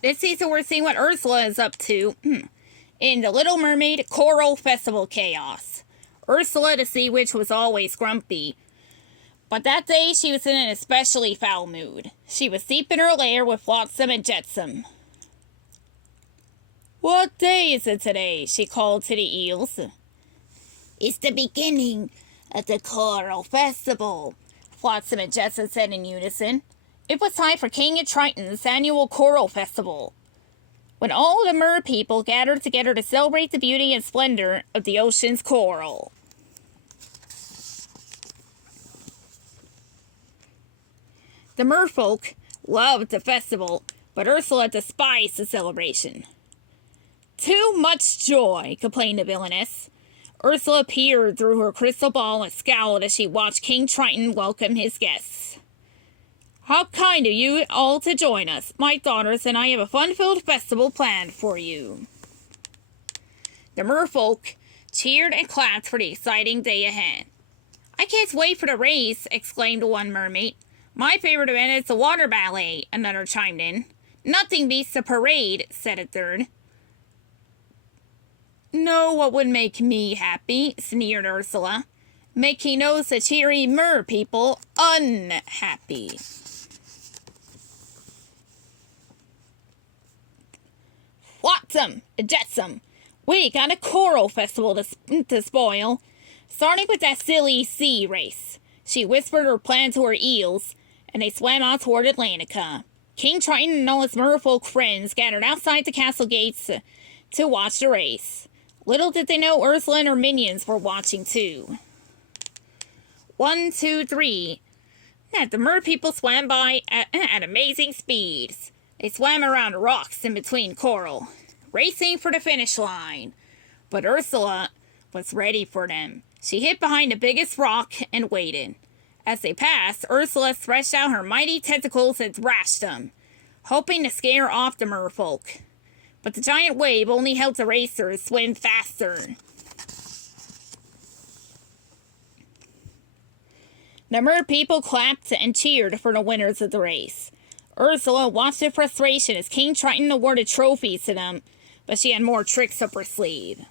This season we're seeing what Ursula is up to in the Little Mermaid Choral Festival chaos. Ursula, the sea witch, was always grumpy, but that day she was in an especially foul mood. She was deep in her lair with Flotsam and Jetsam. "What day is it today?" she called to the eels. "It's the beginning of the Choral Festival," Flotsam and Jetsam said in unison. It was time for King and Triton's annual choral festival, when all the mer people gathered together to celebrate the beauty and splendor of the ocean's coral. The merfolk loved the festival, but Ursula despised the celebration. "Too much joy," complained the villainess. Ursula peered through her crystal ball and scowled as she watched King Triton welcome his guests. "How kind of you all to join us. My daughters and I have a fun-filled festival planned for you." The merfolk cheered and clapped for the exciting day ahead. "I can't wait for the race," exclaimed one mermaid. "My favorite event is the water ballet," another chimed in. "Nothing beats the parade," said a third. "Know what would make me happy?" sneered Ursula. "Making those cheery mer people unhappy." "Flotsam, jetsam, we got a choral festival to spoil. Starting with that silly sea race." She whispered her plan to her eels, and they swam out toward Atlantica. King Triton and all his merfolk friends gathered outside the castle gates to watch the race. Little did they know Ursula and her minions were watching too. 1, 2, 3. The mer people swam by at amazing speeds. They swam around rocks in between coral, racing for the finish line. But Ursula was ready for them. She hid behind the biggest rock and waited. As they passed, Ursula stretched out her mighty tentacles and thrashed them, hoping to scare off the merfolk. But the giant wave only helped the racers swim faster. The mer people clapped and cheered for the winners of the race. Ursula watched in frustration as King Triton awarded trophies to them, but she had more tricks up her sleeve.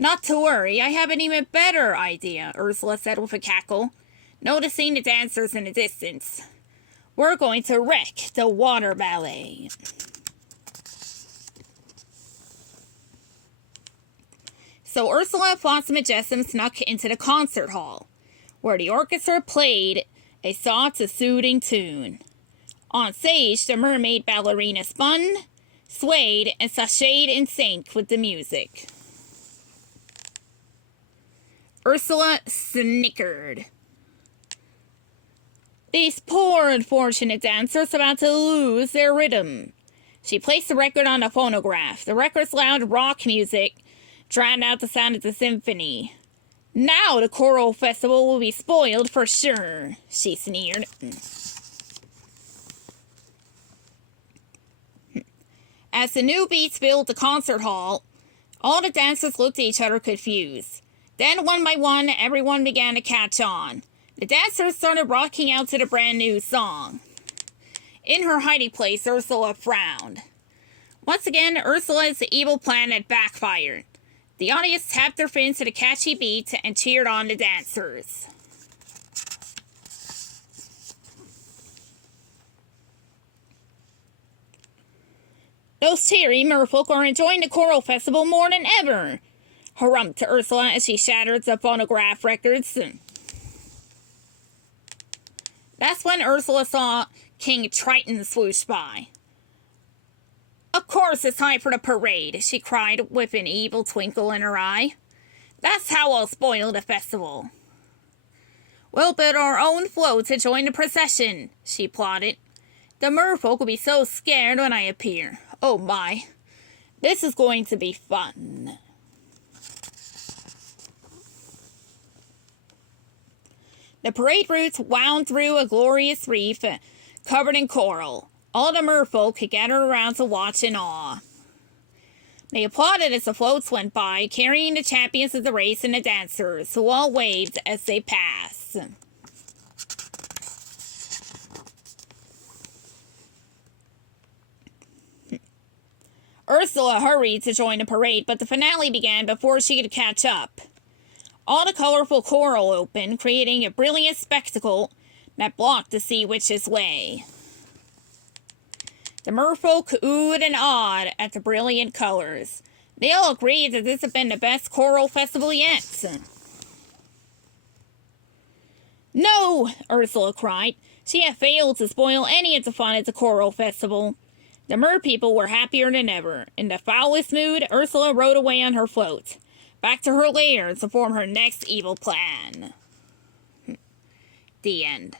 "Not to worry, I have an even better idea," Ursula said with a cackle, noticing the dancers in the distance. "We're going to wreck the water ballet." So Ursula, Flotsam, and Jetsam snuck into the concert hall, where the orchestra played a soft, soothing tune. On stage, the mermaid ballerina spun, swayed, and sashayed in sync with the music. Ursula snickered. "These poor, unfortunate dancers are about to lose their rhythm." She placed the record on the phonograph. The record's loud rock music drowned out the sound of the symphony. "Now the choral festival will be spoiled for sure," she sneered. As the new beats filled the concert hall, all the dancers looked at each other confused. Then, one by one, everyone began to catch on. The dancers started rocking out to the brand new song. In her hiding place, Ursula frowned. Once again, Ursula's evil plan had backfired. The audience tapped their fins to the catchy beat and cheered on the dancers. "Those cheery merfolk are enjoying the choral festival more than ever," harumphed Ursula as she shattered the phonograph records. That's when Ursula saw King Triton swoosh by. "Of course it's time for the parade," she cried with an evil twinkle in her eye. "That's how I'll spoil the festival." "We'll build our own float to join the procession," she plotted. "The merfolk will be so scared when I appear. Oh my, this is going to be fun." The parade route wound through a glorious reef covered in coral. All the merfolk gathered around to watch in awe. They applauded as the floats went by, carrying the champions of the race and the dancers, who all waved as they passed. Ursula hurried to join the parade, but the finale began before she could catch up. All the colorful coral opened, creating a brilliant spectacle that blocked the sea witch's way. The merfolk oohed and awed at the brilliant colors. They all agreed that this had been the best choral festival yet. No! Ursula cried. She had failed to spoil any of the fun at the choral festival. The merpeople were happier than ever. In the foulest mood, Ursula rode away on her float, back to her lair to form her next evil plan. The end.